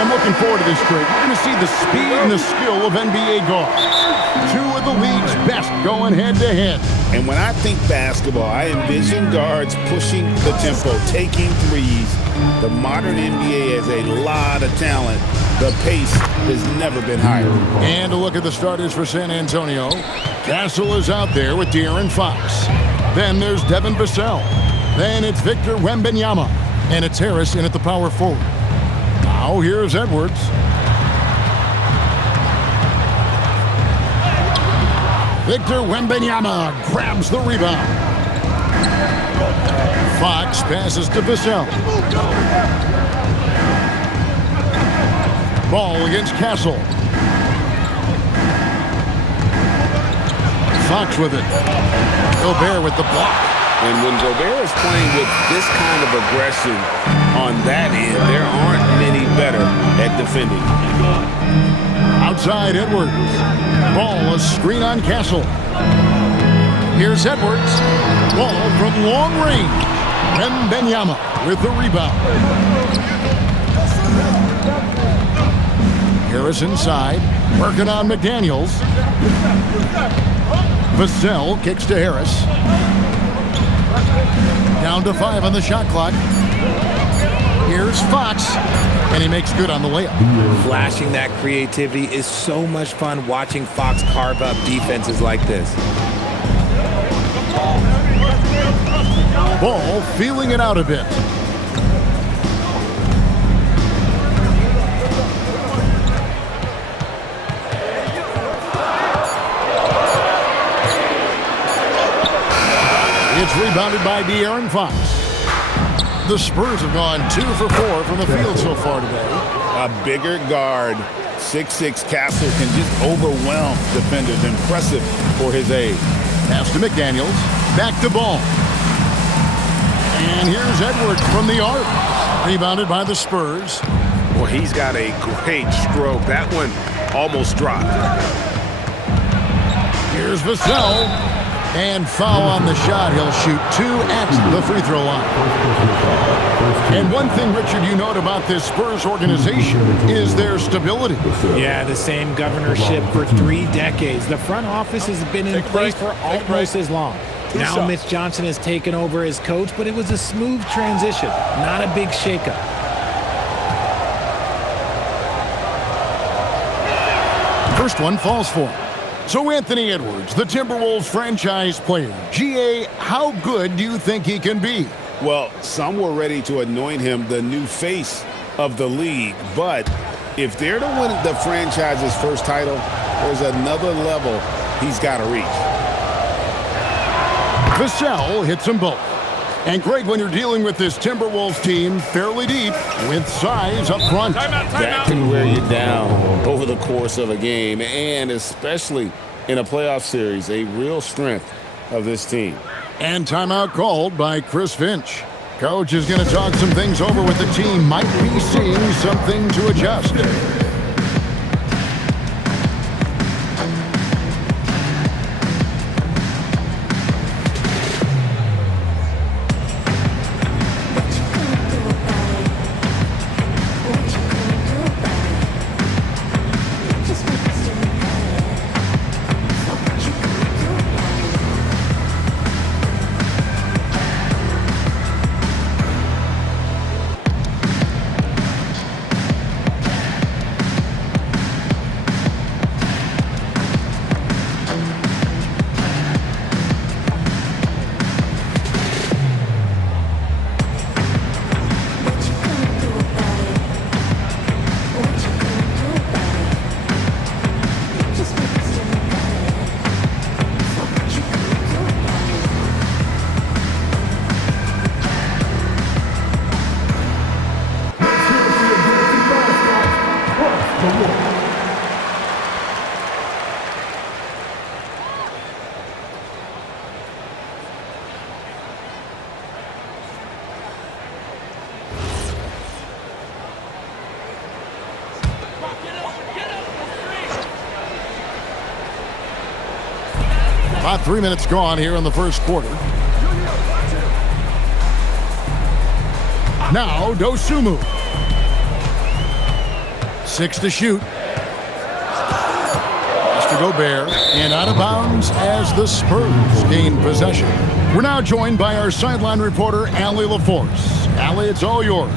I'm looking forward to this trade. You're going to see the speed and the skill of NBA guards. Two of the league's best going head-to-head. And when I think basketball, I envision guards pushing the tempo, taking threes. The modern NBA has a lot of talent. The pace has never been higher. And a look at the starters for San Antonio. Castle is out there with De'Aaron Fox. Then there's Devin Vassell. Then it's Victor Wembanyama. And it's Harris in at the power forward. Now here's Edwards. Victor Wembanyama grabs the rebound. Fox passes to Vassell. Ball against Castle. Fox with it. Gobert with the block. And when Gobert is playing with this kind of aggression on that end, there aren't many better at defending. Outside Edwards. Ball, a screen on Castle. Here's Edwards. Ball from long range. Wembanyama with the rebound. Harris inside. Working on McDaniels. Vassell kicks to Harris. Down to 5 on the shot clock. Here's Fox, and he makes good on the layup. Flashing that creativity is so much fun watching Fox carve up defenses like this. Ball feeling it out a bit. It's rebounded by De'Aaron Fox. The Spurs have gone 2 for 4 from the field so far today. A bigger guard, 6'6" Castle, can just overwhelm defenders. Impressive for his age. Pass to McDaniels. Back to Ball. And here's Edwards from the arc. Rebounded by the Spurs. Well, he's got a great stroke. That one almost dropped. Here's Vassell. And foul on the shot. He'll shoot 2 at the free throw line. And one thing, Richard, you note about this Spurs organization is their stability. Yeah, the same governorship for 3 decades. The front office has been in place for almost as long. Now Mitch Johnson has taken over as coach, but it was a smooth transition, not a big shakeup. First one falls for him. So Anthony Edwards, the Timberwolves franchise player. GA, how good do you think he can be? Well, some were ready to anoint him the new face of the league. But if they're to win the franchise's first title, there's another level he's got to reach. Vassell hits them both. And Greg, when you're dealing with this Timberwolves team fairly deep with size up front. That can wear you down over the course of a game, and especially in a playoff series, a real strength of this team. And timeout called by Chris Finch. Coach is going to talk some things over with the team. Might be seeing something to adjust. About 3 minutes gone here in the first quarter. Now, Dosunmu. 6 to shoot. Mr. Gobert, and out of bounds as the Spurs gain possession. We're now joined by our sideline reporter, Allie LaForce. Allie, it's all yours.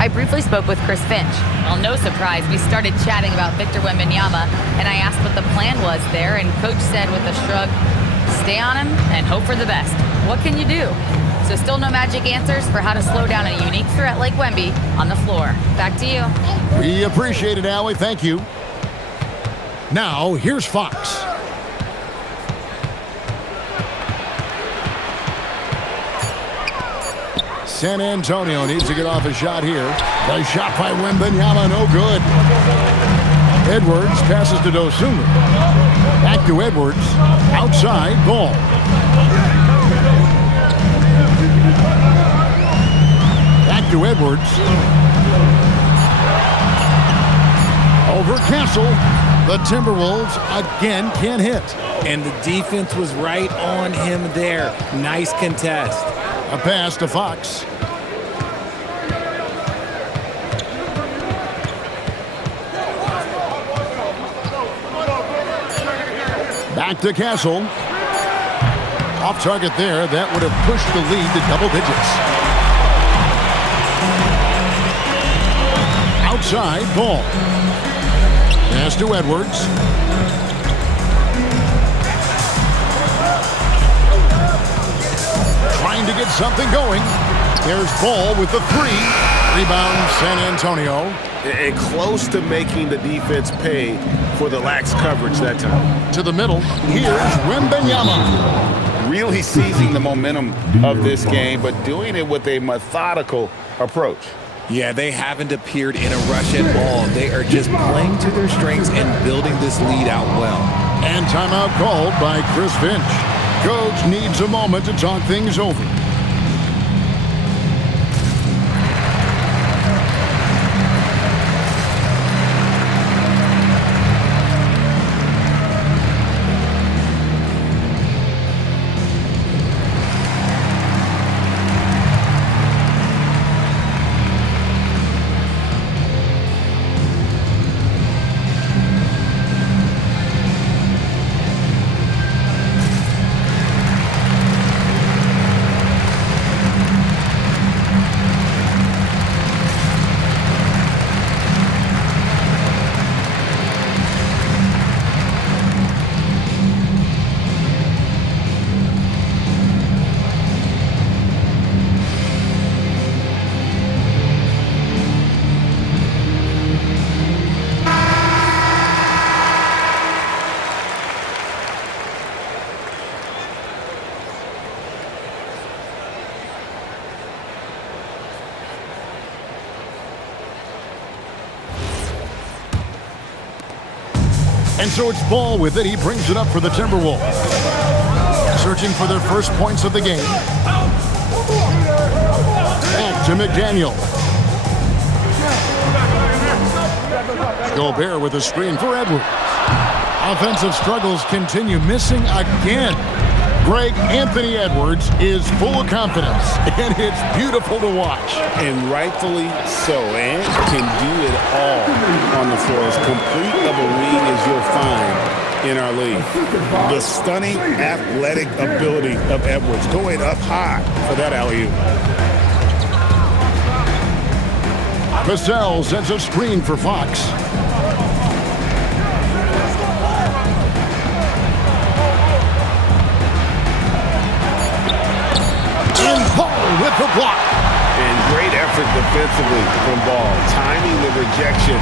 I briefly spoke with Chris Finch. Well, no surprise, we started chatting about Victor Wembanyama, and I asked what the plan was there, and Coach said with a shrug, stay on him and hope for the best. What can you do? So still no magic answers for how to slow down a unique threat like Wemby on the floor. Back to you. We appreciate it, Allie. Thank you. Now, here's Fox. San Antonio needs to get off a shot here. The shot by Wembanyama, no good. Edwards passes to Dosunmu. Back to Edwards. Outside, Ball. Back to Edwards. Over Castle. The Timberwolves again can't hit. And the defense was right on him there. Nice contest. A pass to Fox. Back to Castle. Off target there. That would have pushed the lead to double digits. Outside, Ball. Pass to Edwards. Trying to get something going. There's Ball with the three. Rebound, San Antonio. And close to making the defense pay for the lax coverage that time. To the middle. Here's Wembanyama. Really seizing the momentum of this game, but doing it with a methodical approach. Yeah, they haven't appeared in a rush at all. They are just playing to their strengths and building this lead out well. And timeout called by Chris Finch. Coach needs a moment to talk things over. And so it's Ball with it. He brings it up for the Timberwolves. Searching for their first points of the game. Back to McDaniel. Gobert with a screen for Edwards. Offensive struggles continue, missing again. Greg, Anthony Edwards is full of confidence, and it's beautiful to watch. And rightfully so. And can do it all on the floor. As complete of a wing as you'll find in our league. The stunning athletic ability of Edwards going up high for that alley-oop. Vassell sends a screen for Fox. And Ball with the block. And great effort defensively from Ball. Timing the rejection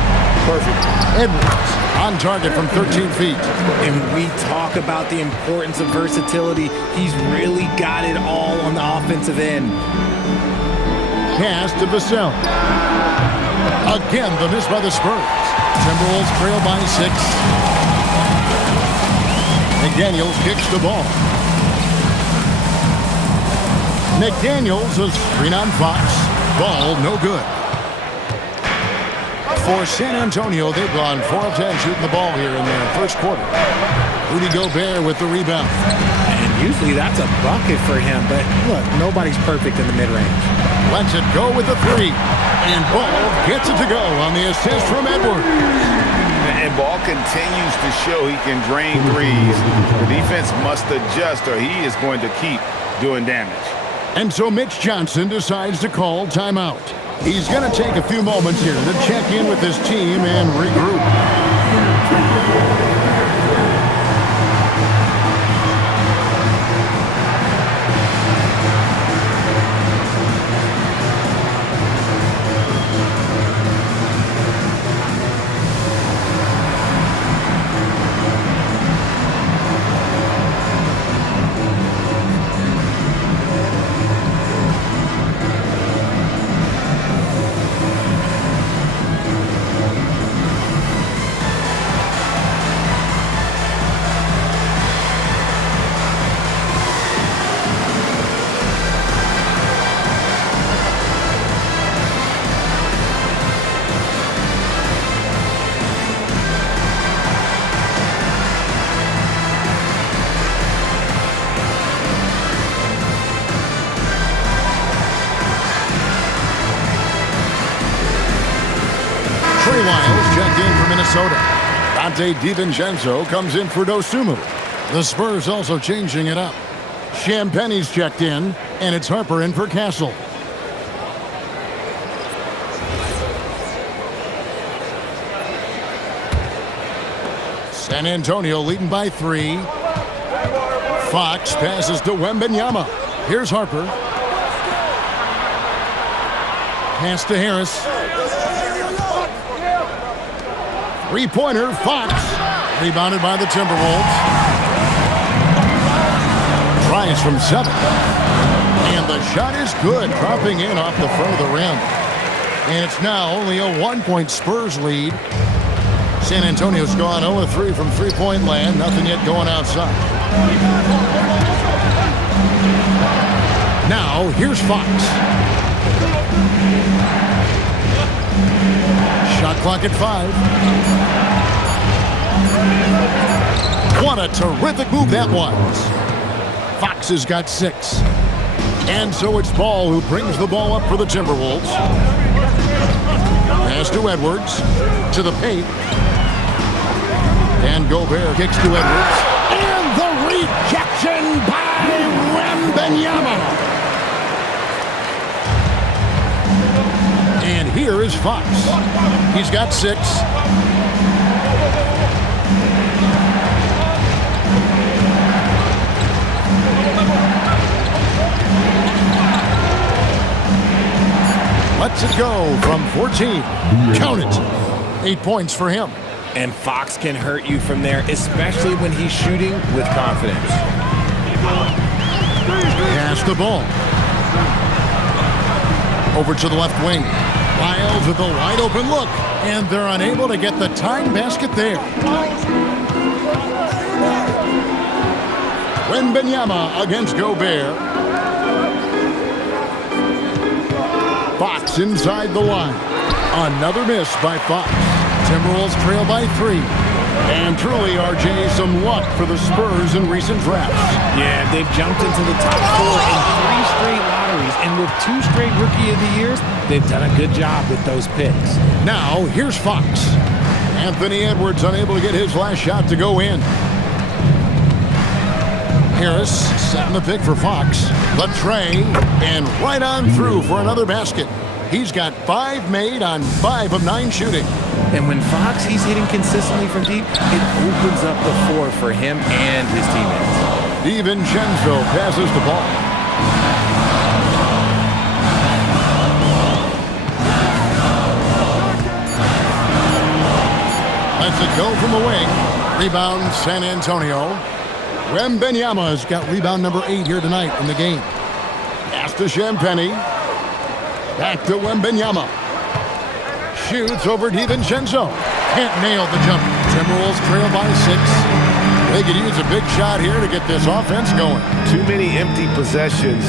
perfect. Edwards on target from 13 feet. And we talk about the importance of versatility. He's really got it all on the offensive end. Pass to Vassell. Again, the miss by the Spurs. Timberwolves trail by 6. McDaniels kicks the ball. McDaniels, a screen on Fox. Ball no good. For San Antonio, they've gone 4 of 10 shooting the ball here in their first quarter. Rudy Gobert with the rebound. And usually that's a bucket for him, but look, nobody's perfect in the mid-range. Lets it go with the 3. And Ball gets it to go on the assist from Edwards. And Ball continues to show he can drain threes. The defense must adjust or he is going to keep doing damage. And so Mitch Johnson decides to call timeout. He's going to take a few moments here to check in with his team and regroup. Trey Lyles checked in for Minnesota. Dante DiVincenzo comes in for Dosunmu. The Spurs also changing it up. Champagne's checked in, and it's Harper in for Castle. San Antonio leading by 3. Fox passes to Wembanyama. Here's Harper. Pass to Harris. Three-pointer, Fox. Rebounded by the Timberwolves. Tries from 7. And the shot is good, dropping in off the front of the rim. And it's now only a 1-point Spurs lead. San Antonio's gone 0-3 from three-point land. Nothing yet going outside. Now, here's Fox. Shot clock at 5. What a terrific move that was. Fox has got 6. And so it's Ball who brings the ball up for the Timberwolves. Pass to Edwards. To the paint. And Gobert kicks to Edwards. And the rejection by Wembanyama. And here is Fox. He's got 6. Lets it go from 14. Count it. 8 points for him. And Fox can hurt you from there, especially when he's shooting with confidence. Pass the ball. Over to the left wing. Lyles with a wide open look. And they're unable to get the tying basket there. Wembanyama against Gobert. Fox inside the line. Another miss by Fox. Timberwolves trail by 3. And truly, RJ, some luck for the Spurs in recent drafts. Yeah, they've jumped into the top 4 in 3 straight lotteries. And with 2 straight Rookie of the Years, they've done a good job with those picks. Now, here's Fox. Anthony Edwards unable to get his last shot to go in. Harris setting the pick for Fox. The tray, and right on through for another basket. He's got 5 made on 5 of 9 shooting. And when Fox, he's hitting consistently from deep, it opens up the floor for him and his teammates. DiVincenzo passes the ball. Lets it go from the wing. Rebound San Antonio. Wembanyama's got rebound number 8 here tonight in the game. Pass to Champagnie. Back to Wembanyama. Shoots over DiVincenzo. Can't nail the jumper. Timberwolves trail by 6. They could use a big shot here to get this offense going. Too many empty possessions.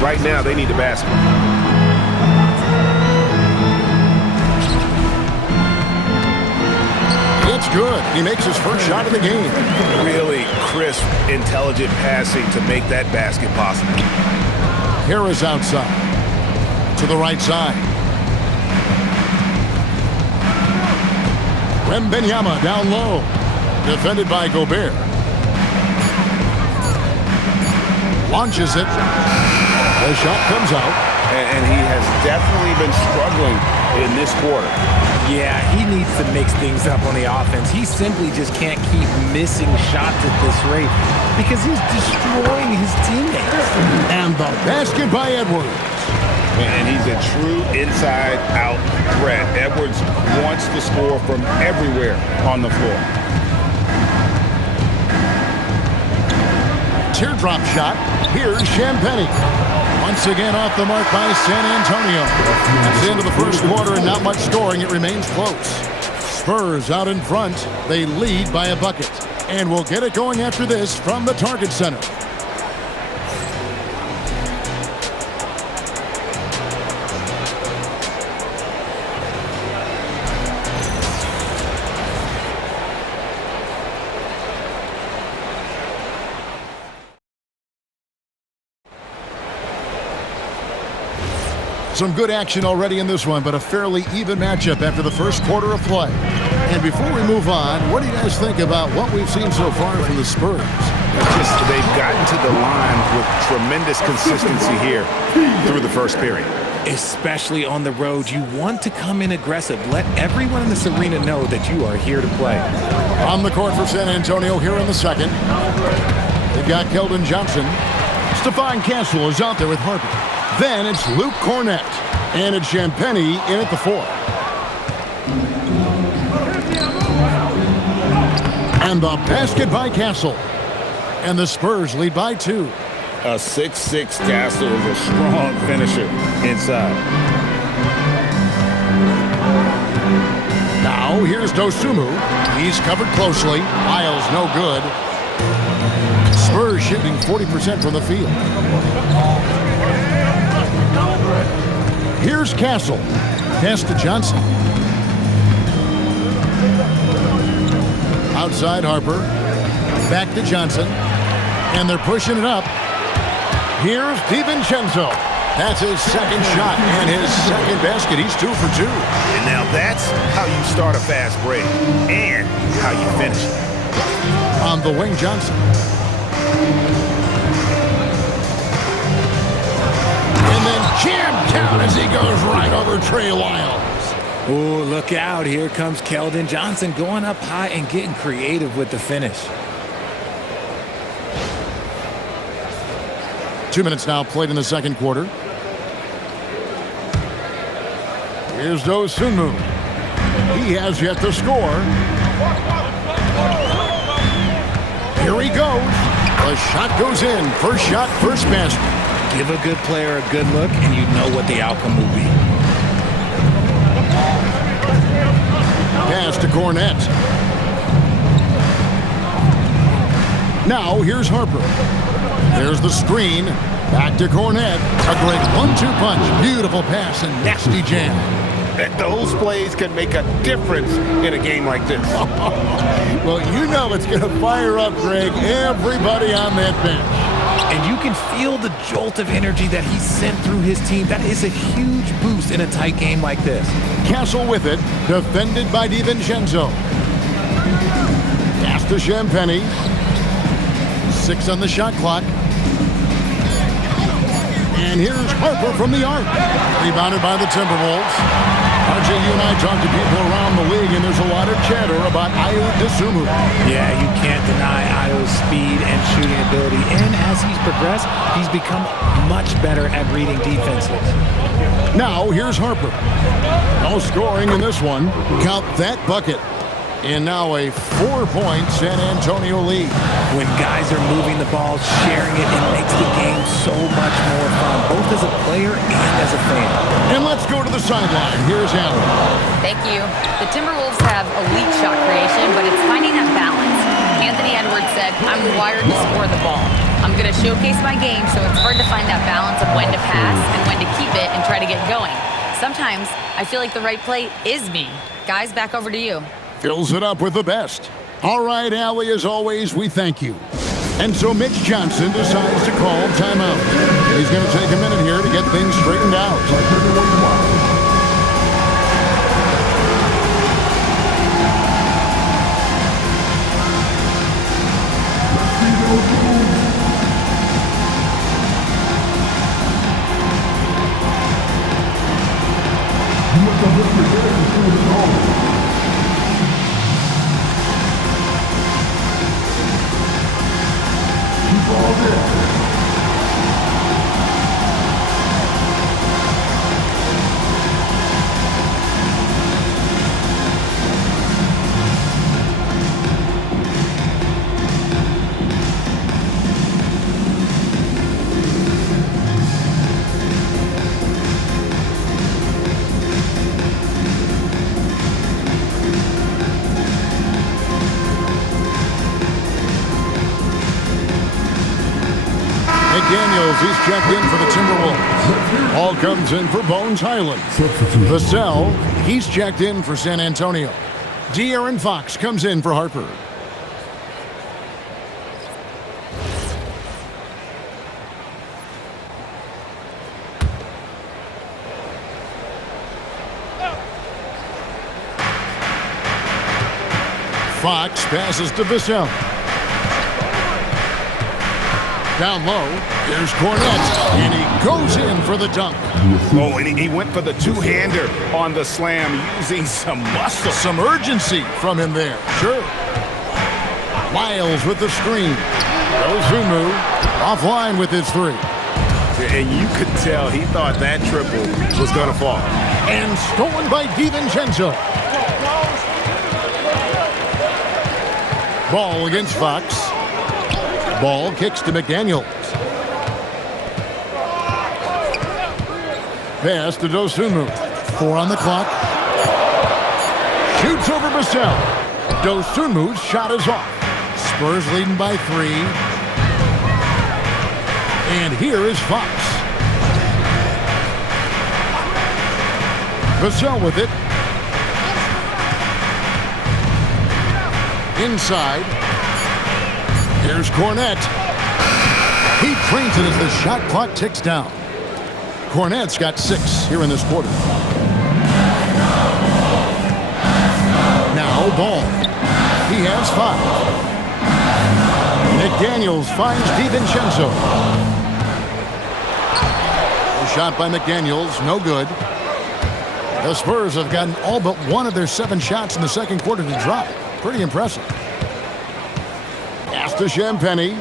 Right now, they need the basket. It's good. He makes his first shot of the game. Really crisp, intelligent passing to make that basket possible. Harris outside. To the right side. Wembanyama down low. Defended by Gobert. Launches it. The shot comes out. And he has definitely been struggling in this quarter. Yeah, he needs to mix things up on the offense. He simply just can't keep missing shots at this rate because he's destroying his teammates. And the basket by Edwards. And he's a true inside-out threat. Edwards wants to score from everywhere on the floor. Teardrop shot. Here's Champagnie. Once again off the mark by San Antonio. It's the end of the first quarter and not much scoring. It remains close. Spurs out in front. They lead by a bucket. And we'll get it going after this from the Target Center. Some good action already in this one, but a fairly even matchup after the first quarter of play. And before we move on, what do you guys think about what we've seen so far from the Spurs? They've gotten to the line with tremendous consistency here through the first period. Especially on the road, you want to come in aggressive. Let everyone in this arena know that you are here to play. On the court for San Antonio here in the second. They've got Keldon Johnson. Stephon Castle is out there with Harper. Then it's Luke Cornett. And it's Champagnie in at the 4. And the basket by Castle. And the Spurs lead by 2. A 6'6" Castle is a strong finisher inside. Now here's Dosunmu. He's covered closely. Lyles no good. Spurs shooting 40% from the field. Here's Castle. Pass to Johnson. Outside Harper. Back to Johnson. And they're pushing it up. Here's DiVincenzo. That's his second shot and his second basket. He's 2 for 2. And now that's how you start a fast break and how you finish it. On the wing, Johnson. And then jammed down as he goes right over Trey Lyles. Oh, look out. Here comes Keldon Johnson going up high and getting creative with the finish. 2 minutes now played in the second quarter. Here's Dosunmu. He has yet to score. Here he goes. The shot goes in. First shot, first basket. Give a good player a good look, and you know what the outcome will be. Pass to Cornett. Now here's Harper. There's the screen. Back to Cornett. A great 1-2 punch. Beautiful pass and nasty jam. And those plays can make a difference in a game like this. Well, you know it's going to fire up, Greg, everybody on that bench. And you can feel the jolt of energy that he sent through his team. That is a huge boost in a tight game like this. Castle with it, defended by DiVincenzo. Pass to Champagnie. 6 on the shot clock. And here's Harper from the arc. Rebounded by the Timberwolves. RJ, you and I talk to people around the league, and there's a lot of chatter about Ayo Dosunmu. Yeah, you can't deny Ayo's speed and shooting ability. And as he's progressed, he's become much better at reading defenses. Now, here's Harper. No scoring in this one. Count that bucket. And now a 4-point San Antonio lead. When guys are moving the ball, sharing it, it makes the game so much more fun, both as a player and as a fan. And let's go to the sideline. Here's Allen. Thank you. The Timberwolves have elite shot creation, but it's finding that balance. Anthony Edwards said, I'm wired to score the ball. I'm going to showcase my game, so it's hard to find that balance of when to pass and when to keep it and try to get going. Sometimes I feel like the right play is me. Guys, back over to you. fills it up with the best. All right, Allie, as always, we thank you. And so Mitch Johnson decides to call timeout. He's going to take a minute here to get things straightened out. McDaniels, he's checked in for the Timberwolves. Hall comes in for Bones Highland. Vassell, he's checked in for San Antonio. De'Aaron Fox comes in for Harper. Fox passes to Vassell. Down low, here's Cornette, and he goes in for the dunk. Oh, and he went for the two-hander on the slam, using some muscle. Some urgency from him there, sure. Miles with the screen. Dosunmu offline with his three. And you could tell he thought that triple was going to fall. And stolen by DiVincenzo. Ball against Fox. Ball kicks to McDaniels. Pass to Dosunmu. 4 on the clock. Shoots over Vassell. Dosunmu's shot is off. Spurs leading by 3. And here is Fox. Vassell with it. Inside. Here's Cornette. He trains it as the shot clock ticks down. Cornette's got 6 here in this quarter. Now Ball. He has 5. McDaniels finds DiVincenzo. A shot by McDaniels, no good. The Spurs have gotten all but one of their 7 shots in the second quarter to drop. Pretty impressive. Pass to Champagnie.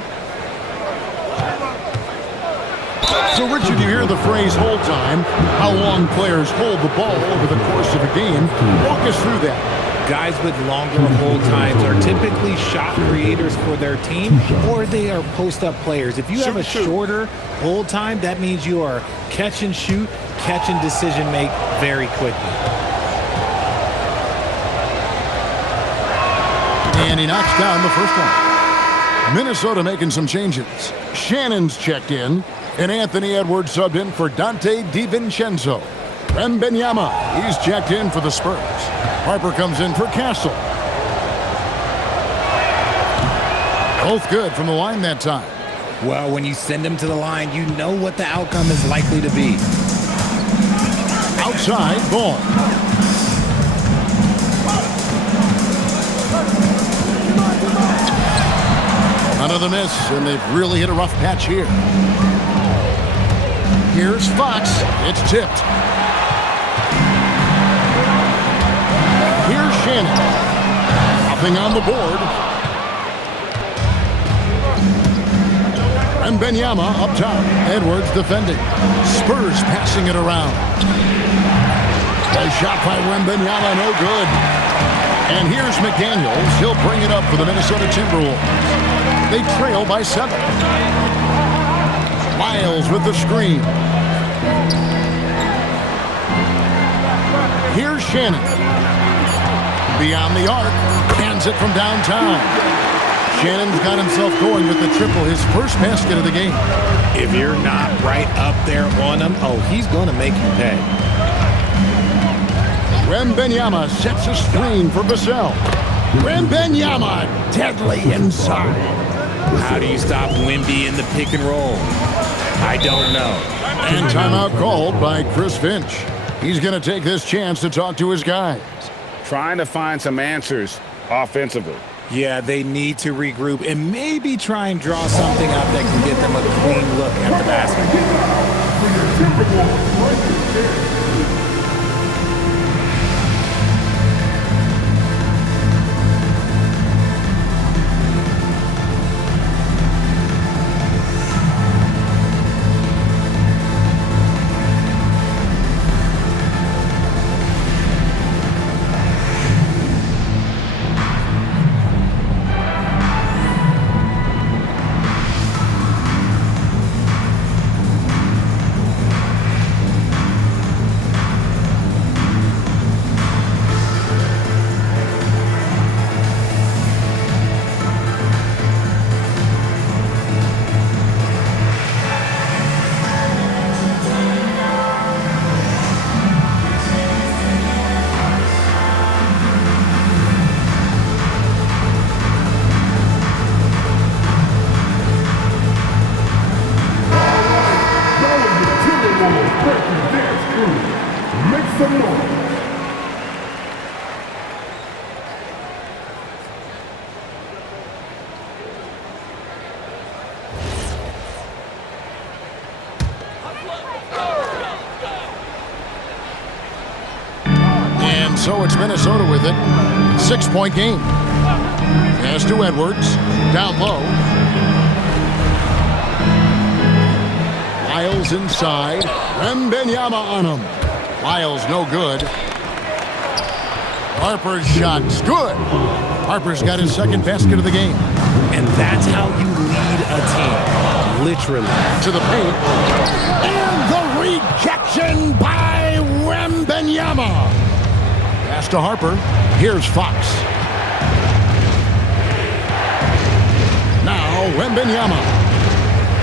So, Richard, you hear the phrase hold time, how long players hold the ball over the course of a game. Walk us through that. Guys with longer hold times are typically shot creators for their team, or they are post-up players. If you have a shorter hold time, that means you are catch and shoot, catch and decision make very quickly. And he knocks down the first one. Minnesota making some changes. Shannon's checked in, and Anthony Edwards subbed in for Dante DiVincenzo. Wembanyama, he's checked in for the Spurs. Harper comes in for Castle. Both good from the line that time. Well, when you send them to the line, you know what the outcome is likely to be. Outside, Ball. Another miss, and they've really hit a rough patch here. Here's Fox. It's tipped. Here's Shannon. Nothing on the board. And Wembanyama up top. Edwards defending. Spurs passing it around. A shot by Wembanyama, no good. And here's McDaniels. He'll bring it up for the Minnesota Timberwolves. They trail by 7. Miles with the screen. Here's Shannon. Beyond the arc. Hands it from downtown. Shannon's got himself going with the triple, his first basket of the game. If you're not right up there on him, oh, he's going to make you pay. Wembanyama sets a screen for Vassell. Wembanyama deadly inside. How do you stop Wemby in the pick and roll? I don't know. And timeout called by Chris Finch. He's going to take this chance to talk to his guys. Trying to find some answers offensively. Yeah, they need to regroup and maybe try and draw something up that can get them a clean look at the basket. So it's Minnesota with it. 6-point game. Pass to Edwards. Down low. Lyles inside. Wembanyama on him. Lyles no good. Harper's shot's good. Harper's got his second basket of the game. And that's how you lead a team. Literally. To the paint. And the rejection by Wembanyama. Pass to Harper. Here's Fox. Now Wembanyama.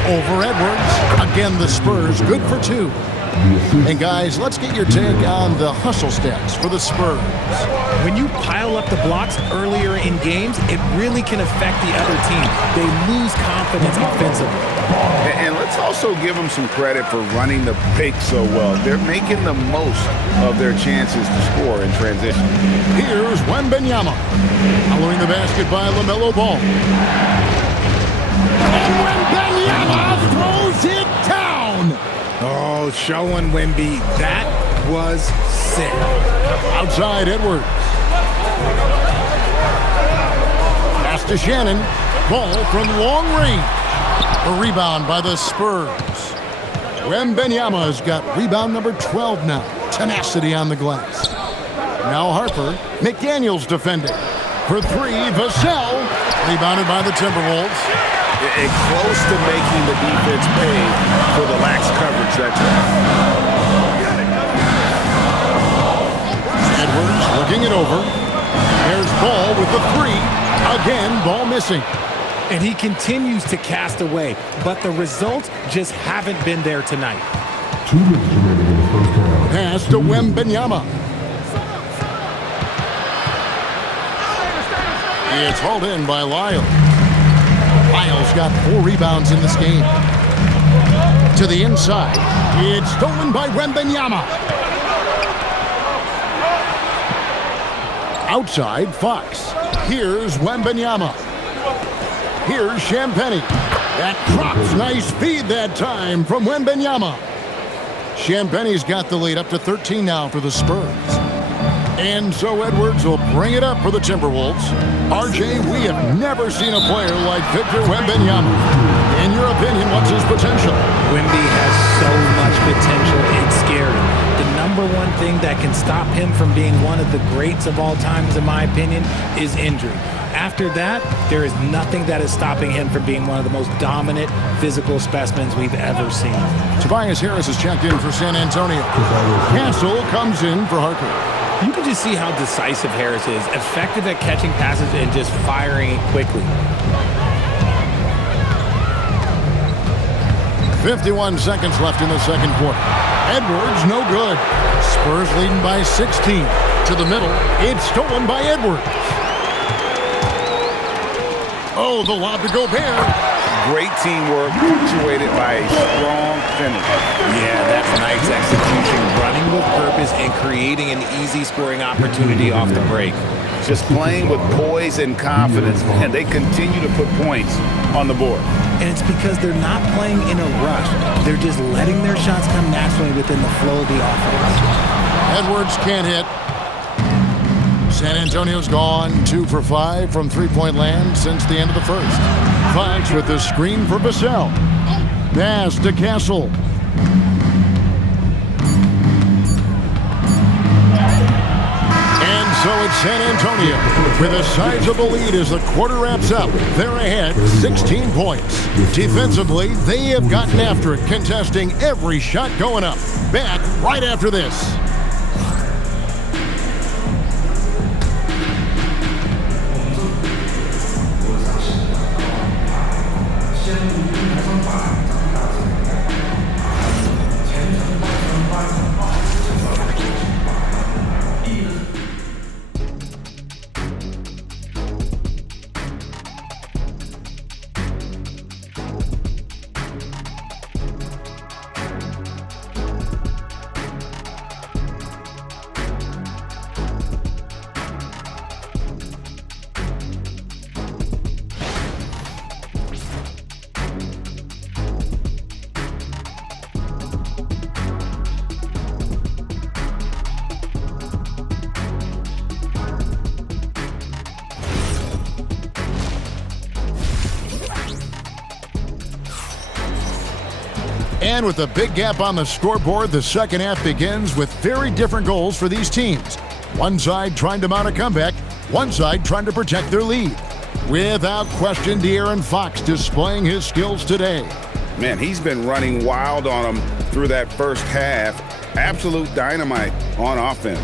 Over Edwards. Again, the Spurs good for 2. And guys, let's get your take on the hustle stats for the Spurs. When you pile up the blocks earlier in games, it really can affect the other team. They lose confidence offensively. And let's also give them some credit for running the pick so well. They're making the most of their chances to score in transition. Here's Wembanyama. Following the basket by LaMelo Ball. And Wembanyama throws it down. Oh, showing Wemby. That was sick. Outside Edwards. Pass to Shannon. Ball from long range. A rebound by the Spurs. Wembanyama's got rebound number 12 now. Tenacity on the glass. Now Harper. McDaniels defending. For 3, Vassell. Rebounded by the Timberwolves. Close to making the defense pay for the lax coverage that time. Edwards looking it over. There's Ball with the 3. Again, Ball missing. And he continues to cast away, but the results just haven't been there tonight. Pass to Wembanyama. It's hauled in by Lyles. Lyles got 4 rebounds in this game. To the inside. It's stolen by Wembanyama. Outside, Fox. Here's Wembanyama. Here's Champagnie. That drops. Nice feed that time from Wembanyama. Champagnie's got the lead up to 13 now for the Spurs. And so Edwards will bring it up for the Timberwolves. RJ, we have never seen a player like Victor Wembanyama. In your opinion, what's his potential? Wemby has so much potential, it's scary. The number one thing that can stop him from being one of the greats of all times, in my opinion, is injury. After that, there is nothing that is stopping him from being one of the most dominant physical specimens we've ever seen. Tobias Harris is checked in for San Antonio. Castle comes in for Harper. You can just see how decisive Harris is, effective at catching passes and just firing it quickly. 51 seconds left in the second quarter. Edwards, no good. Spurs leading by 16. To the middle. It's stolen by Edwards. Oh, the lob to Gobert. Great teamwork, punctuated by a strong finish. Yeah, that's nice execution, running with purpose and creating an easy scoring opportunity off the break. Just playing with poise and confidence, and they continue to put points on the board. And it's because they're not playing in a rush. They're just letting their shots come naturally within the flow of the offense. Edwards can't hit. San Antonio's gone 2 for 5 from three-point land since the end of the first. Fox with the screen for Vassell. Pass to Castle. And so it's San Antonio with a sizable lead as the quarter wraps up. They're ahead 16 points. Defensively, they have gotten after it, contesting every shot going up. Back right after this. And with a big gap on the scoreboard, the second half begins with very different goals for these teams. One side trying to mount a comeback, one side trying to protect their lead. Without question, De'Aaron Fox displaying his skills today. Man, he's been running wild on them through that first half. Absolute dynamite on offense.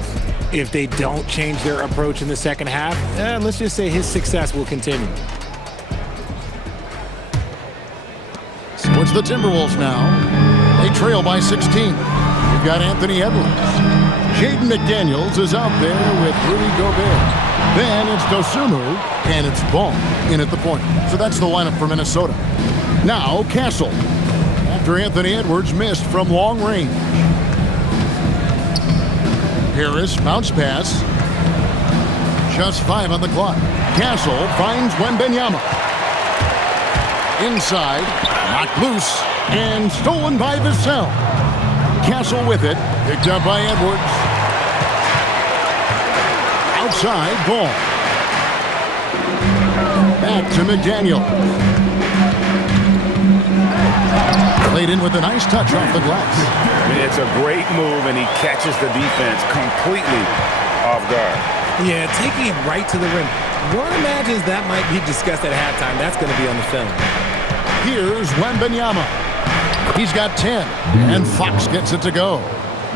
If they don't change their approach in the second half, let's just say his success will continue. So it's the Timberwolves now. They trail by 16. You've got Anthony Edwards. Jaden McDaniels is out there with Rudy Gobert. Then it's Dosunmu, and it's Ball in at the point. So that's the lineup for Minnesota. Now Castle, after Anthony Edwards missed from long range. Harris bounce pass. Just 5 on the clock. Castle finds Wembanyama. Inside, knocked loose, and stolen by Vassell. Castle with it, picked up by Edwards. Outside, Ball. Back to McDaniel. Played in with a nice touch off the glass. It's a great move, and he catches the defense completely off guard. Yeah, taking it right to the rim. One imagines that might be discussed at halftime. That's going to be on the film. Here's Wembanyama. He's got 10, and Fox gets it to go.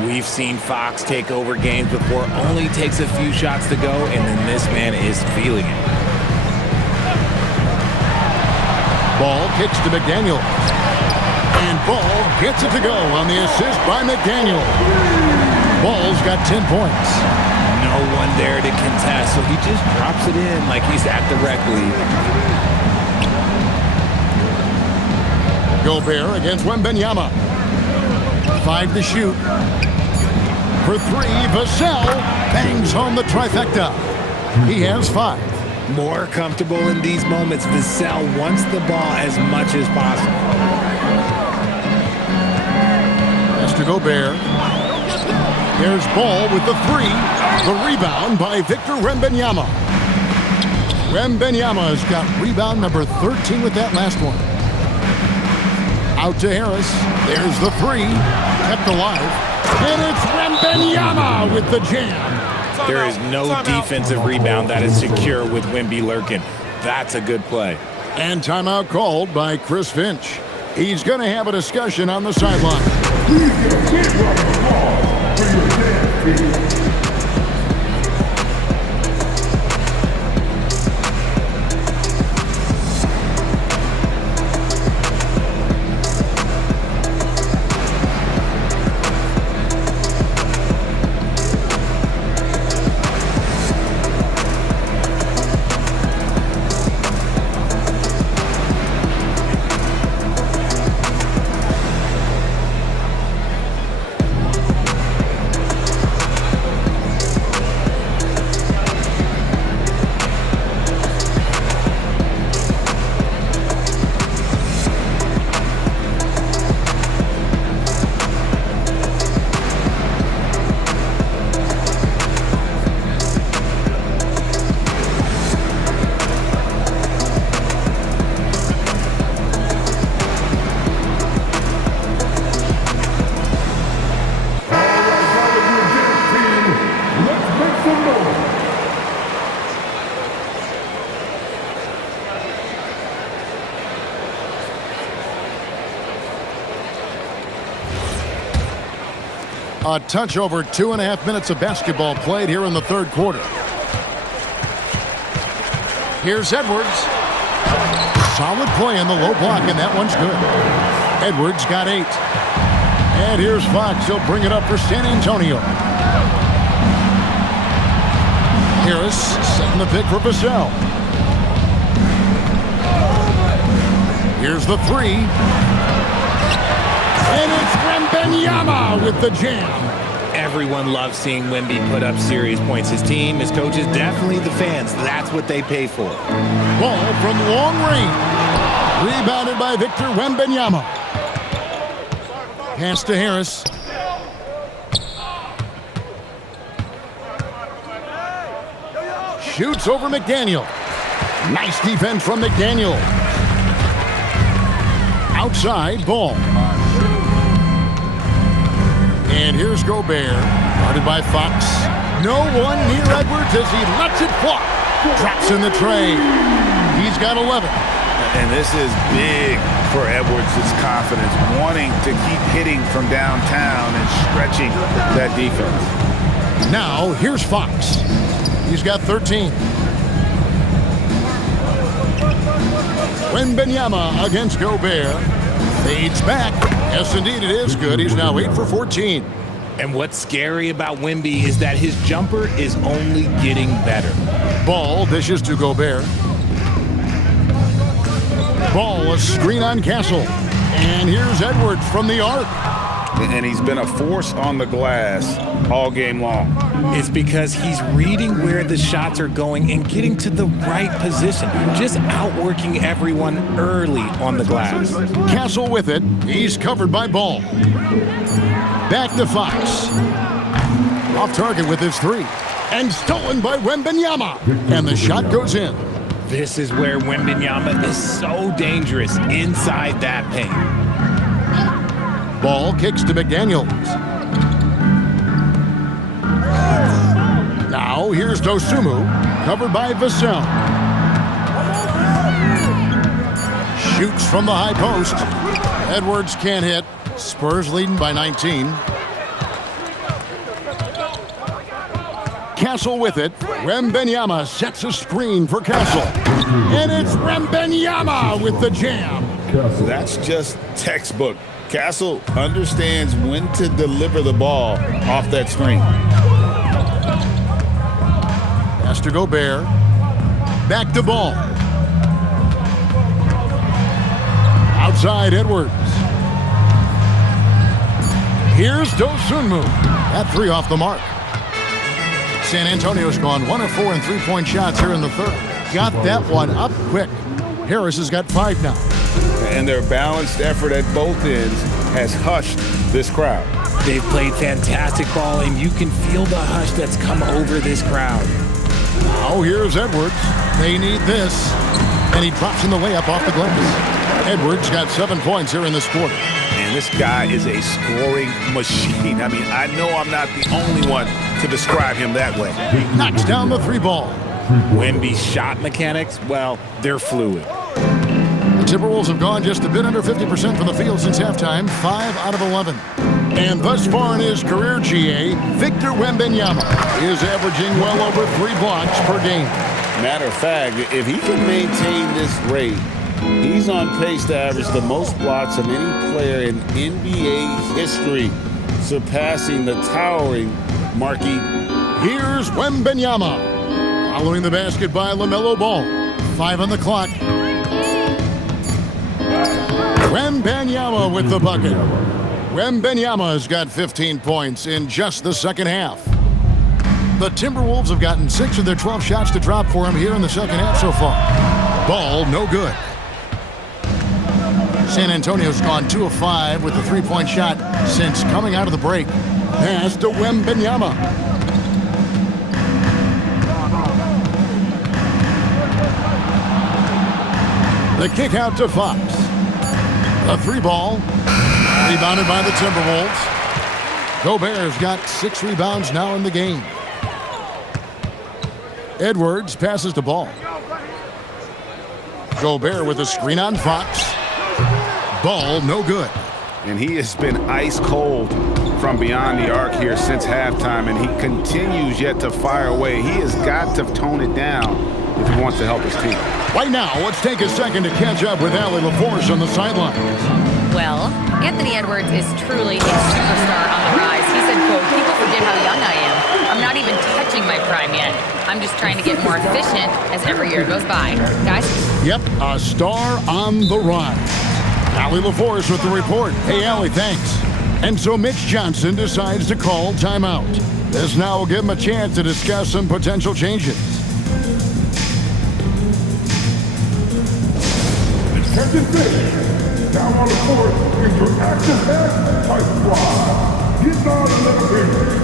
We've seen Fox take over games before. Only takes a few shots to go, and then this man is feeling it. Ball kicks to McDaniel. And Ball gets it to go on the assist by McDaniel. Ball's got 10 points. No one there to contest, so he just drops it in like he's at the rec league. Gobert against Wembanyama. 5 to shoot. For 3, Vassell bangs home the trifecta. He has 5. More comfortable in these moments. Vassell wants the ball as much as possible. That's to Gobert. There's Ball with the 3. The rebound by Victor Wembanyama. Wembanyama's got rebound number 13 with that last one. Out to Harris. There's the 3. Kept alive. And it's Wembanyama with the jam. There is no defensive rebound that is secure with Wemby lurking. That's a good play. And timeout called by Chris Finch. He's going to have a discussion on the sideline. A touch over 2.5 minutes of basketball played here in the third quarter. Here's Edwards. Solid play in the low block, and that one's good. Edwards got 8. And here's Fox. He'll bring it up for San Antonio. Harris setting the pick for Vassell. Here's the 3. And it's Wembanyama with the jam. Everyone loves seeing Wemby put up serious points. His team, his coaches, definitely the fans. That's what they pay for. Ball from long range. Rebounded by Victor Wembanyama. Pass to Harris. Shoots over McDaniel. Nice defense from McDaniel. Outside, Ball. And here's Gobert, guarded by Fox. No one near Edwards as he lets it fly. Drops in the tray. He's got 11. And this is big for Edwards' confidence, wanting to keep hitting from downtown and stretching that defense. Now, here's Fox. He's got 13. Wembanyama against Gobert. Fades back. Yes, indeed, it is good. He's now 8 for 14. And what's scary about Wemby is that his jumper is only getting better. Ball dishes to Gobert. Ball, a screen on Castle. And here's Edwards from the arc. And he's been a force on the glass all game long. It's because he's reading where the shots are going and getting to the right position. Just outworking everyone early on the glass. Castle with it. He's covered by Ball. Back to Fox. Off target with his 3. And stolen by Wembanyama. And the shot goes in. This is where Wembanyama is so dangerous inside that paint. Ball kicks to McDaniels. Now here's Dosunmu, covered by Vassell. Shoots from the high post. Edwards can't hit. Spurs leading by 19. Castle with it. Wembanyama sets a screen for Castle. And it's Wembanyama with the jam. That's just textbook. Castle understands when to deliver the ball off that screen. Pass to Gobert. Back to Ball. Outside Edwards. Here's Dosunmu. That 3 off the mark. San Antonio's gone 1 of 4 in three-point shots here in the third. Got that one up quick. Harris has got 5 now. And their balanced effort at both ends has hushed this crowd. They've played fantastic ball, and you can feel the hush that's come over this crowd. Now here's Edwards. They need this. And he drops in the layup off the glass. Edwards got 7 points here in this quarter. And this guy is a scoring machine. I mean, I know I'm not the only one to describe him that way. Knocks down the 3 ball. Wemby's shot mechanics, well, they're fluid. The Timberwolves have gone just a bit under 50% from the field since halftime, 5 out of 11. And thus far in his career, GA, Victor Wembanyama is averaging well over 3 blocks per game. Matter of fact, if he can maintain this rate, he's on pace to average the most blocks of any player in NBA history, surpassing the towering Marquis. Here's Wembanyama. Following the basket by LaMelo Ball. 5 on the clock. Wembanyama with the bucket. Wembanyama's got 15 points in just the second half. The Timberwolves have gotten 6 of their 12 shots to drop for him here in the second half so far. Ball, no good. San Antonio's gone 2 of 5 with the 3-point shot since coming out of the break. Pass to Wembanyama. The kick out to Fox. The 3 ball. Rebounded by the Timberwolves. Gobert's got 6 rebounds now in the game. Edwards passes the ball. Gobert with a screen on Fox. Ball no good. And he has been ice cold from beyond the arc here since halftime, and he continues yet to fire away. He has got to tone it down if he wants to help his team. Right now, let's take a second to catch up with Allie LaForce on the sidelines. Well, Anthony Edwards is truly a superstar on the rise. He said, quote, "People forget how young I am. I'm not even touching my prime yet. I'm just trying to get more efficient as every year goes by." Guys? Yep, a star on the rise. Allie LaForce with the report. Hey, Allie, thanks. And so Mitch Johnson decides to call timeout. This now will give him a chance to discuss some potential changes. Captain Fish, down on the court is your active head type squad. Get down and let him in.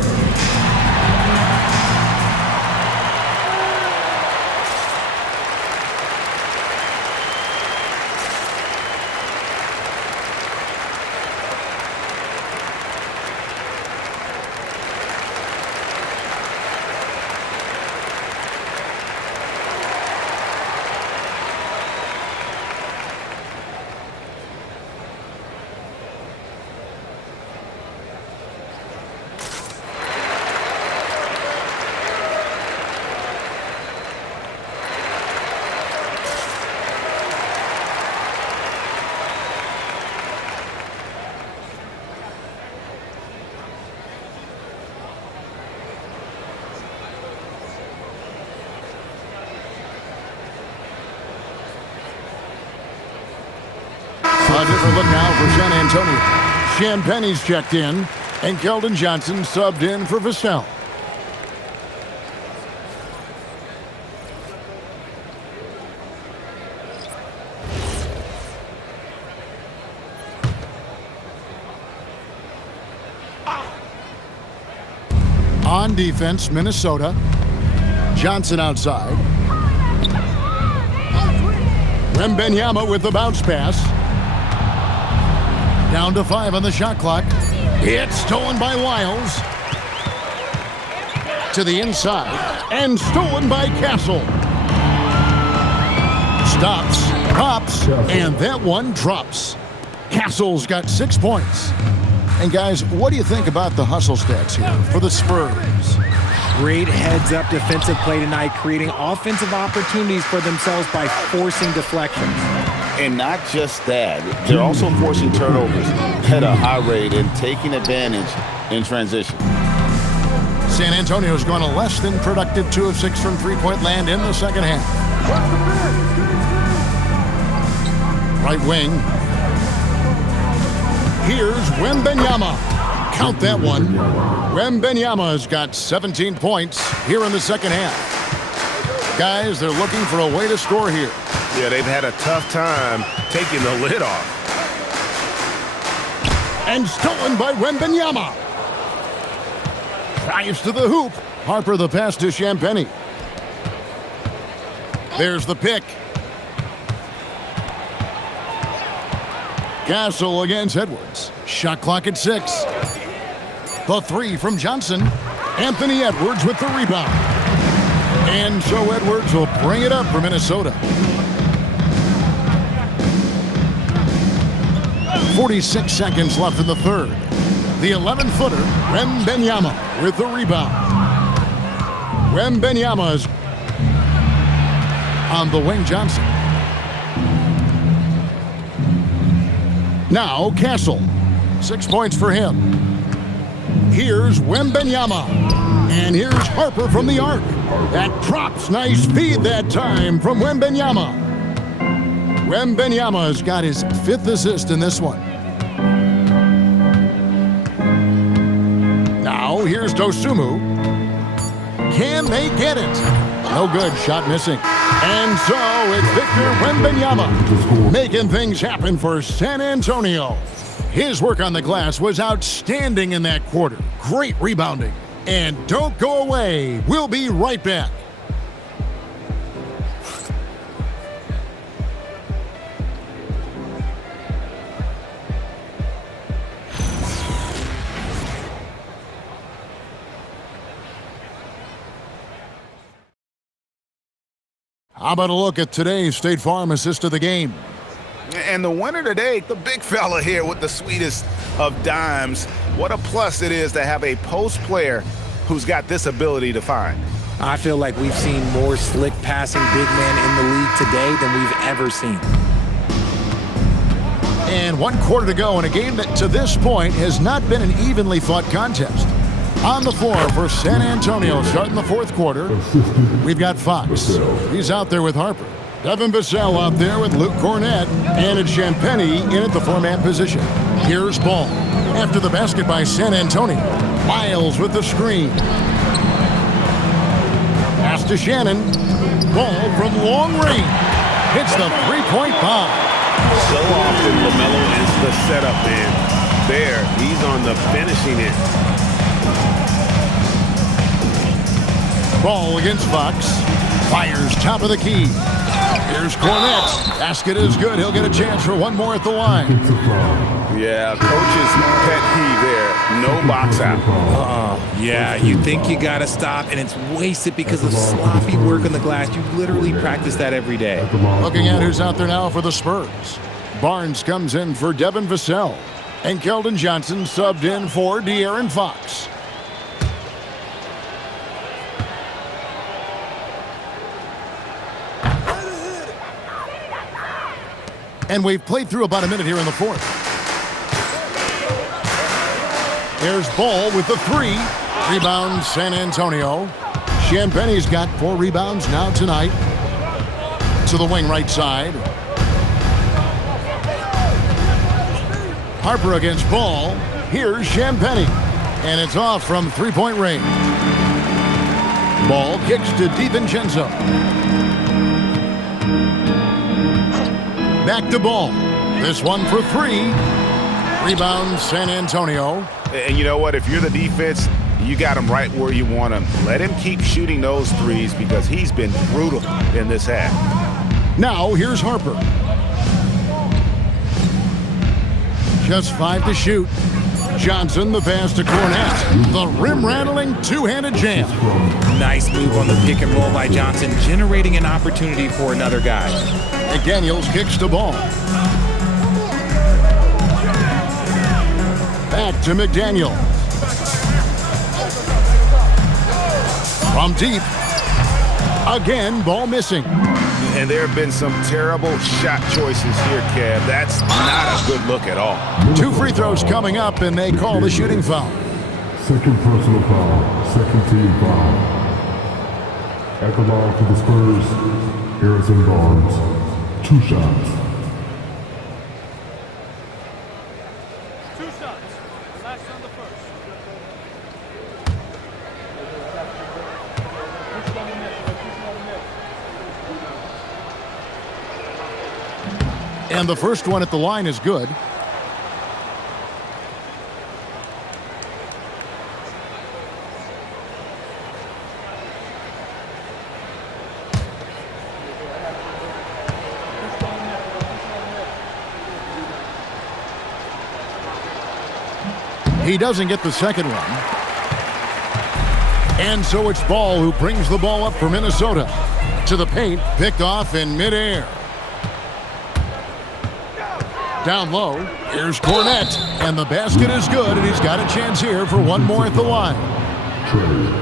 A different look now for San Antonio. Champagne's checked in, and Keldon Johnson subbed in for Vassell. On defense, Minnesota. Johnson outside. Wembanyama with the bounce pass. Down to 5 on the shot clock. It's stolen by Wiles. To the inside. And stolen by Castle. Stops, pops, and that one drops. Castle's got 6 points. And guys, what do you think about the hustle stats here for the Spurs? Great heads-up defensive play tonight, creating offensive opportunities for themselves by forcing deflections. And not just that, they're also forcing turnovers at a high rate and taking advantage in transition. San Antonio's gone a less than productive 2 of 6 from three-point land in the second half. Right wing. Here's Wembanyama. Count that one. Wembanyama's got 17 points here in the second half. Guys, they're looking for a way to score here. Yeah, they've had a tough time taking the lid off. And stolen by Wembanyama. Drives to the hoop. Harper the pass to Champagnie. There's the pick. Castle against Edwards. Shot clock at 6. The 3 from Johnson. Anthony Edwards with the rebound. And so Edwards will bring it up for Minnesota. 46 seconds left in the third. The 11-footer, Wembanyama with the rebound. Wembanyama's on the wing. Johnson. Now Castle. 6 points for him. Here's Wembanyama. And here's Harper from the arc. That drops. Nice feed that time from Wembanyama. Wembanyama's got his 5th assist in this one. Now here's Dosunmu. Can they get it? No good. Shot missing. And so it's Victor Wembanyama making things happen for San Antonio. His work on the glass was outstanding in that quarter. Great rebounding. And don't go away. We'll be right back. How about a look at today's State Farm assist of the game? And the winner today, the big fella here with the sweetest of dimes. What a plus it is to have a post player who's got this ability to find. I feel like we've seen more slick passing big men in the league today than we've ever seen. And 1 quarter to go in a game that to this point has not been an evenly fought contest. On the floor for San Antonio starting the 4th quarter, we've got Fox. He's out there with Harper. Devin Vassell out there with Luke Cornett. And it's Champagnie in at the 4-man position. Here's Ball. After the basket by San Antonio. Miles with the screen. Pass to Shannon. Ball from long range. Hits the three-point bomb. So often LaMelo is the setup man. There, he's on the finishing end. Ball against Fox. Fires top of the key. Here's Cornett. Basket is good. He'll get a chance for one more at the line. Yeah, coach's pet peeve there. No box out. Yeah, you think you got to stop, and it's wasted because of sloppy work on the glass. You literally practice that every day. Looking at who's out there now for the Spurs. Barnes comes in for Devin Vassell. And Keldon Johnson subbed in for De'Aaron Fox. And we've played through about a minute here in the 4th. There's Ball with the 3. Rebound, San Antonio. Champagnie's got 4 rebounds now tonight. To the wing right side. Harper against Ball. Here's Champagnie. And it's off from 3-point range. Ball kicks to DiVincenzo. Back to Ball. This one for 3. Rebound, San Antonio. And you know what? If you're the defense, you got him right where you want him. Let him keep shooting those threes because he's been brutal in this half. Now, here's Harper. Just 5 to shoot. Johnson, the pass to Cornett. The rim-rattling two-handed jam. Nice move on the pick and roll by Johnson, generating an opportunity for another guy. McDaniels kicks the ball. Back to McDaniel. From deep. Again, ball missing. And there have been some terrible shot choices here, Kev. That's not a good look at all. 2 free throws coming up, and they call the shooting foul. Second personal foul. Second team foul. At the line for the Spurs, Harrison Barnes. 2 shots. 2 shots. Last on the first. And the first one at the line is good. He doesn't get the second one. And so it's Ball who brings the ball up for Minnesota. To the paint, picked off in midair. Down low, here's Cornett. And the basket is good, and he's got a chance here for one more at the line.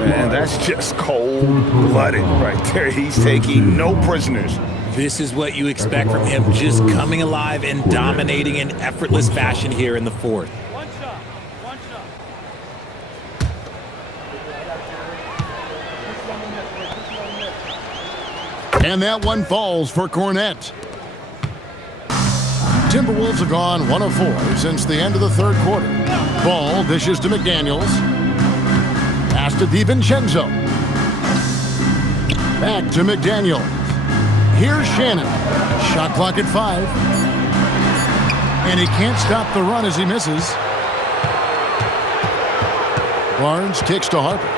And that's just cold-blooded right there. He's taking no prisoners. This is what you expect from him, just coming alive and dominating in effortless fashion here in the 4th. One shot. One shot. And that one falls for Cornett. Timberwolves have gone 1 of 4 since the end of the 3rd quarter. Ball dishes to McDaniels. Pass to DiVincenzo. Back to McDaniels. Here's Shannon. Shot clock at 5. And he can't stop the run as he misses. Barnes kicks to Harper.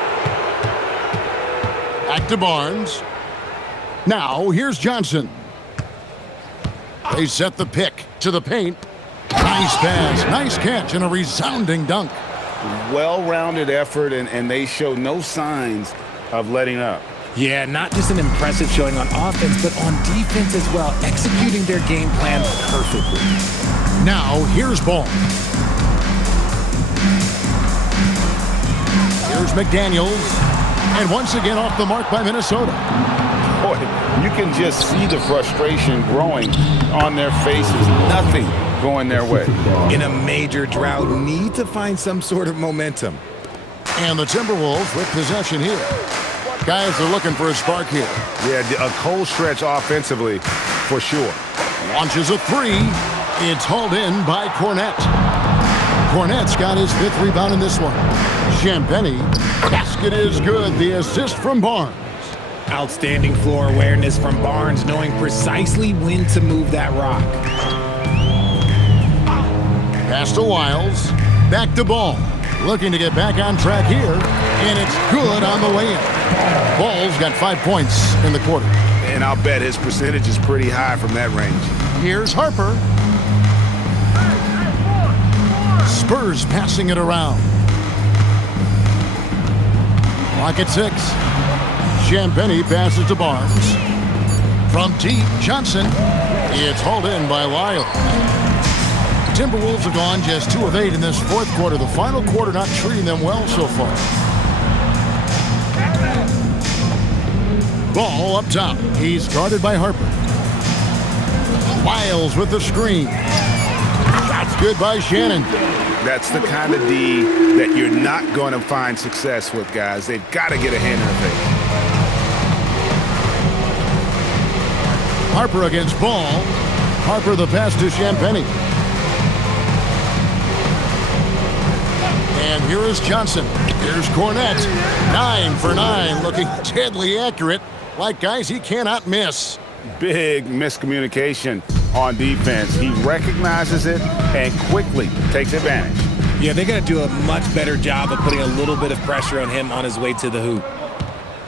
Back to Barnes. Now, here's Johnson. They set the pick to the paint. Nice pass, nice catch, and a resounding dunk. Well-rounded effort, and they show no signs of letting up. Yeah, not just an impressive showing on offense, but on defense as well, executing their game plan perfectly. Now, here's Ball. Here's McDaniels. And once again off the mark by Minnesota. Boy, you can just see the frustration growing on their faces. Nothing going their way. In a major drought, need to find some sort of momentum. And the Timberwolves with possession here. Guys are looking for a spark here. Yeah, a cold stretch offensively, for sure. Launches a three. It's hauled in by Cornette. Cornette's got his 5th rebound in this one. Champagnie. Basket is good. The assist from Barnes. Outstanding floor awareness from Barnes, knowing precisely when to move that rock. Pass to Wiles. Back to Ball. Looking to get back on track here. And it's good on the way in. Ball's got 5 points in the quarter. And I'll bet his percentage is pretty high from that range. Here's Harper. Spurs passing it around. Clock at 6. Champagnie passes to Barnes. From deep, Johnson. It's hauled in by Lyle. Timberwolves have gone just 2 of 8 in this 4th quarter. The final quarter not treating them well so far. Ball up top. He's guarded by Harper. Wiles with the screen. That's good by Shannon. That's the kind of D that you're not going to find success with, guys. They've got to get a hand in the face. Harper against Ball. Harper the pass to Champagnie. And here is Johnson. Here's Cornette. 9 for 9, looking deadly accurate, like guys he cannot miss. Big miscommunication on defense. He recognizes it and quickly takes advantage. Yeah, they got to do a much better job of putting a little bit of pressure on him on his way to the hoop.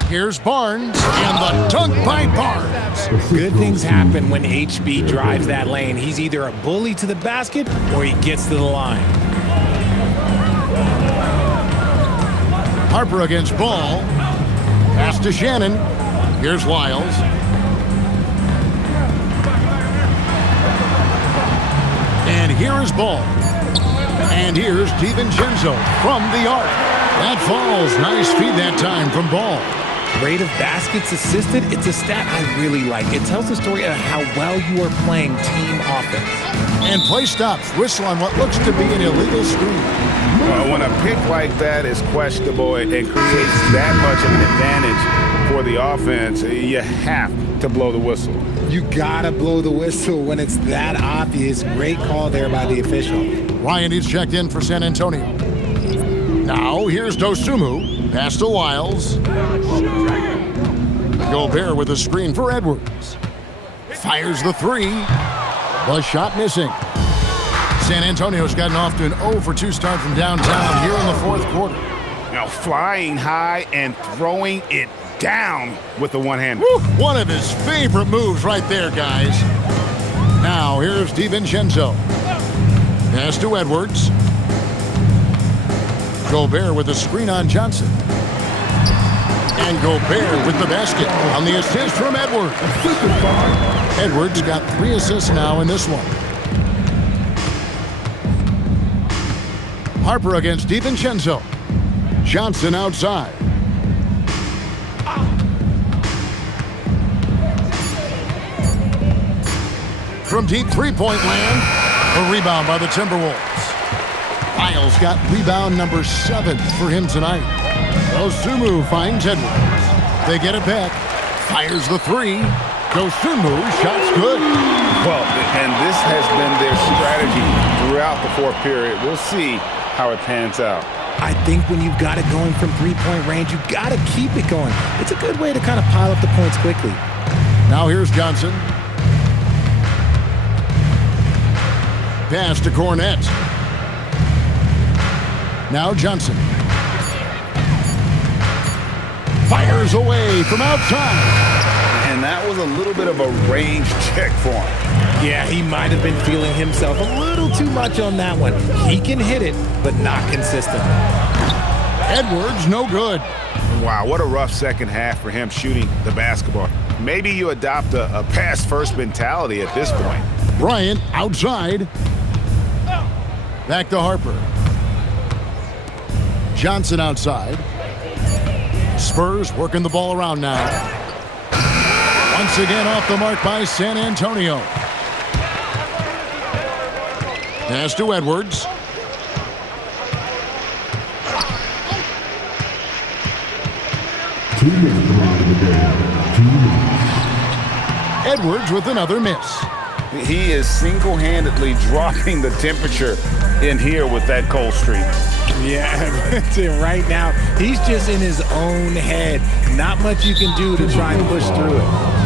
Here's Barnes, and the dunk by Barnes. Good things happen when HB drives that lane. He's either a bully to the basket or he gets to the line. Harper against Ball. Pass to Shannon. Here's Wiles. And here is Ball. And here's DiVincenzo from the arc. That falls. Nice feed that time from Ball. Rate of baskets assisted, it's a stat I really like. It tells the story of how well you are playing team offense. And play stops. Whistle on what looks to be an illegal screen. When a pick like that is questionable and creates that much of an advantage for the offense, you have to blow the whistle. You gotta blow the whistle when it's that obvious. Great call there by the official. Ryan is checked in for San Antonio. Now here's Dosunmu. Pass to Wiles. Gobert with a screen for Edwards. Fires the three. The shot missing. San Antonio's gotten off to an 0-for-2 start from downtown here in the 4th quarter. Now flying high and throwing it down with the one-hander. One of his favorite moves right there, guys. Now here's DiVincenzo. Pass to Edwards. Gobert with a screen on Johnson. And Gobert with the basket on the assist from Edwards. Edwards got 3 assists now in this one. Harper against DiVincenzo. Johnson outside. From deep three-point land, a rebound by the Timberwolves. Wiles got rebound number 7 for him tonight. Dosunmu finds Edwards. They get it back. Fires the three. Dosunmu, shot's good. Well, and this has been their strategy throughout the 4th period. We'll see how it pans out. I think when you've got it going from three-point range, you've got to keep it going. It's a good way to kind of pile up the points quickly. Now here's Johnson. Pass to Cornette. Now Johnson. Fires away from outside. And that was a little bit of a range check for him. Yeah, he might have been feeling himself a little too much on that one. He can hit it, but not consistently. Edwards, no good. Wow, what a rough second half for him shooting the basketball. Maybe you adopt a pass-first mentality at this point. Bryant outside. Back to Harper. Johnson outside. Spurs working the ball around now. Once again off the mark by San Antonio. Pass to Edwards. Edwards with another miss. He is single-handedly dropping the temperature in here with that cold streak. Yeah, right now, he's just in his own head. Not much you can do to try and push through it.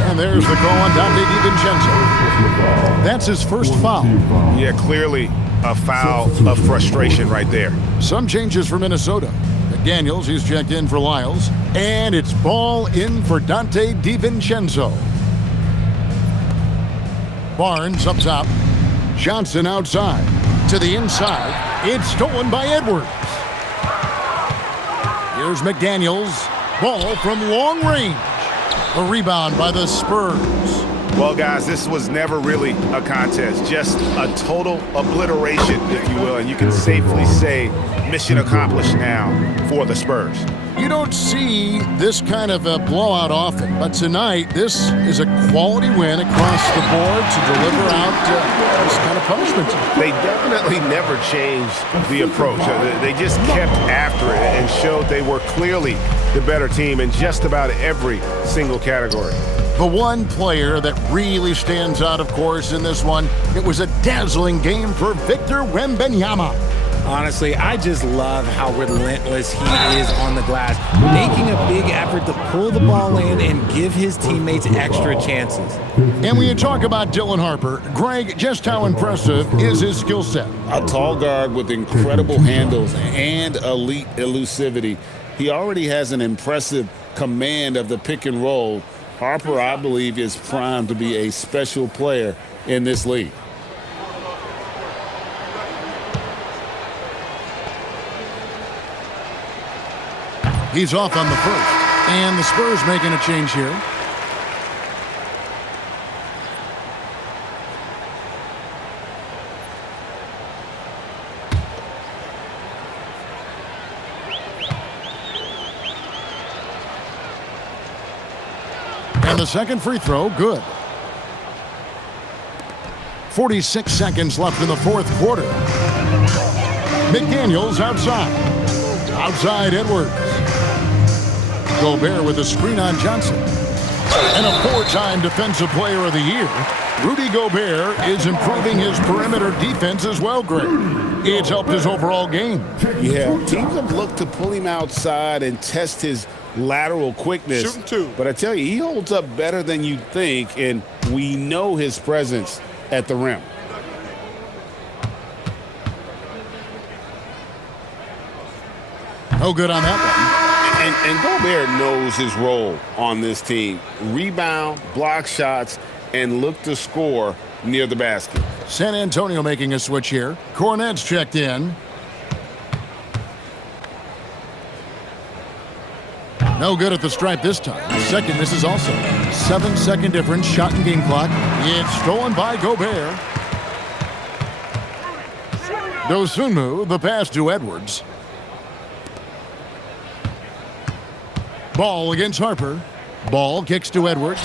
And there's the call on Donte DiVincenzo. That's his first foul. Yeah, clearly a foul of frustration right there. Some changes for Minnesota. McDaniels, he's checked in for Lyles. And it's ball in for Donte DiVincenzo. Barnes up top. Johnson outside. To the inside. It's stolen by Edwards. Here's McDaniels. Ball from long range. A rebound by the Spurs. Well, guys, this was never really a contest. Just a total obliteration, if you will. And you can safely say mission accomplished now for the Spurs. You don't see this kind of a blowout often, but tonight this is a quality win across the board to deliver out this kind of punishment. They definitely never changed the approach. They just kept after it and showed they were clearly the better team in just about every single category. The one player that really stands out, of course, in this one, it was a dazzling game for Victor Wembanyama. Honestly, I just love how relentless he is on the glass, making a big effort to pull the ball in and give his teammates extra chances. And when you talk about Dylan Harper, Greg, just how impressive is his skill set? A tall guard with incredible handles and elite elusivity. He already has an impressive command of the pick and roll. Harper, I believe, is primed to be a special player in this league. He's off on the first. And the Spurs making a change here. And the second free throw, good. 46 seconds left in the fourth quarter. McDaniels outside. Outside Edwards. Gobert with a screen on Johnson. And a four-time Defensive Player of the Year. Rudy Gobert is improving his perimeter defense as well, Greg. It's helped his overall game. Yeah, teams have looked to pull him outside and test his lateral quickness. Shooting two. But I tell you, he holds up better than you'd think, and we know his presence at the rim. No good on that one. And Gobert knows his role on this team. Rebound, block shots, and look to score near the basket. San Antonio making a switch here. Cornet's checked in. No good at the stripe this time. The second misses also. 7-second difference, shot and game clock. It's stolen by Gobert. Dosunmu, the pass to Edwards. Ball against Harper. Ball kicks to Edwards.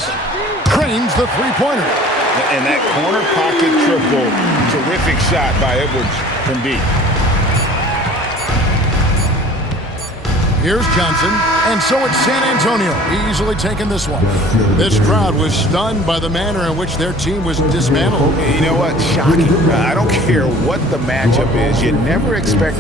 Cranes the three-pointer. And that corner pocket triple, terrific shot by Edwards from deep. Here's Johnson, and so it's San Antonio, easily taking this one. This crowd was stunned by the manner in which their team was dismantled. You know what? Shocking. I don't care what the matchup is. You never expect